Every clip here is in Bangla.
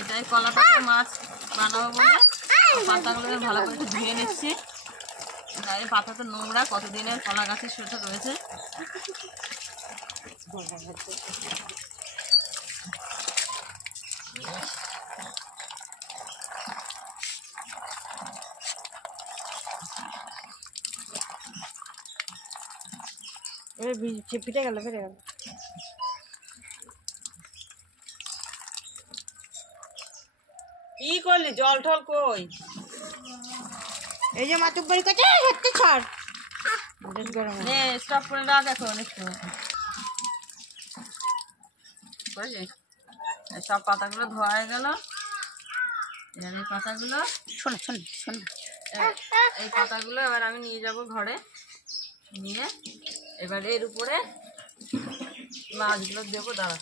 এটাই কলা পাতা মাছ বানাবো বলে পাতাগুলো ভালো করে একটু ধুয়ে নিচ্ছি। পাতা তো নোংরা, কতদিনের কলা গাছের সাথে রয়েছে। ফিটে গেল কি করলি? জল ঠল কই? এই যে মাতুক বাড়ি কাছে ধরতে ছাড়। স্টপ করে রাখ এখন একটু। সব পাতাগুলো ধোয়া হয়ে গেল। এবার এই পাতাগুলো এই পাতাগুলো এবার আমি নিয়ে যাব ঘরে। নিয়ে এবার এর উপরে মাছগুলো দেবো। দাঁড়া,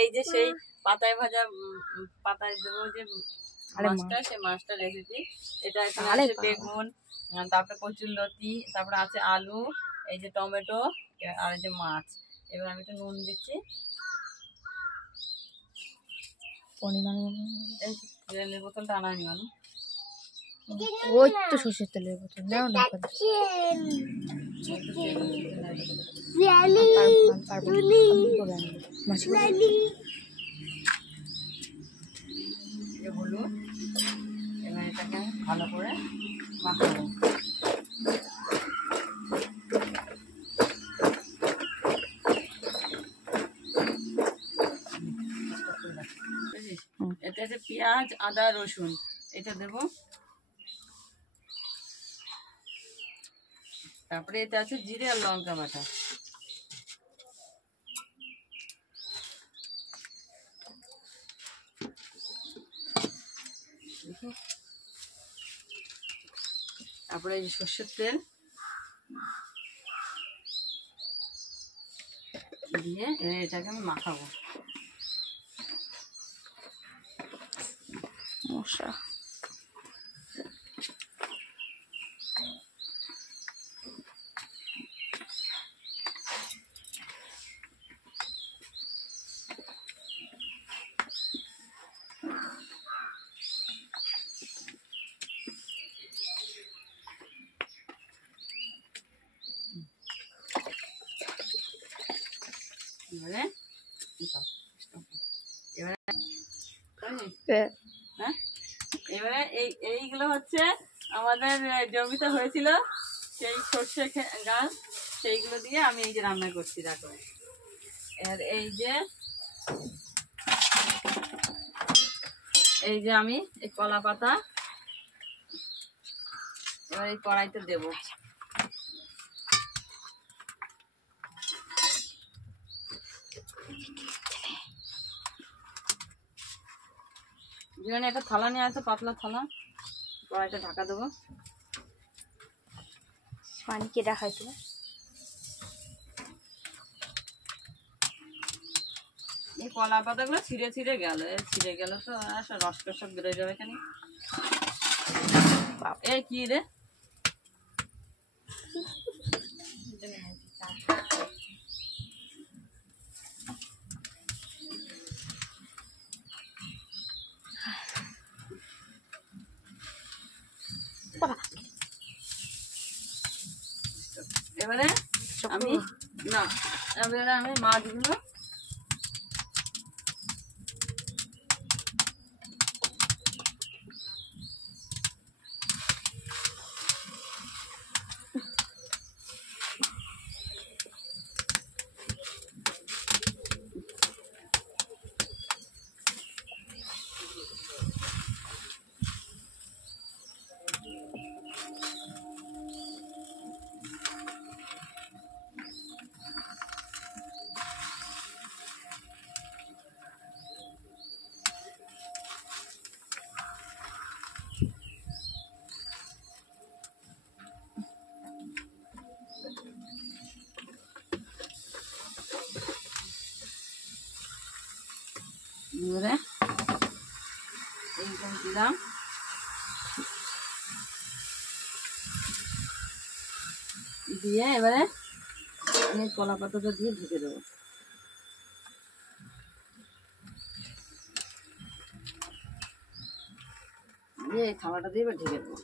এই যে সেই পাতায় ভাজা পাতায় দেবো যে মাছটা, সেই মাছটা রেখেছি। এটা এখানে আছে বেগুন, তারপরে কচুরলতি, তারপরে আছে আলু, এই যে টমেটো আর এই যে মাছ। এবার আমি একটু নুন দিচ্ছি। এই তেলের বোতলটা আনানি মানু, ওই তো সর্ষের তেলের বোতল নাও না। হলুদ, এবার এটাকে ভালো করে মাখাবো। এতে আছে পেঁয়াজ, আদা, রসুন, এটা দেবো। তারপরে এতে আছে জিরে আর লঙ্কা বাটা। তারপরে এই সর্ষের তেল দিয়ে এটাকে আমি মাখাবো। মশা এবারে এবারে এইগুলো হচ্ছে আমাদের জমিতে হয়েছিল সেই সর্ষে গাছ, সেইগুলো দিয়ে আমি এই যে রান্না করছি। দেখো, আর এই যে আমি এই কলা পাতা এবার এই কড়াইতে দেবো। জীবনে একটা থালা নিয়ে আসো, পাতলা থালা, কড়াইটা ঢাকা দেবো। পানি কে দেখাইতো? এই কলা পাতাগুলো ছিঁড়ে গেল তো রস সব বেরোয় যাবে এখানে। এই কি রে? এবারে আমি মাছগুলো এবারে এইরকম দিলাম, দিয়ে এবারে আমি কলা পাতাটা দিয়ে ঢেকে দেবো। দিয়ে এই থালাটা দিয়ে এবার ঢেকে দেবো।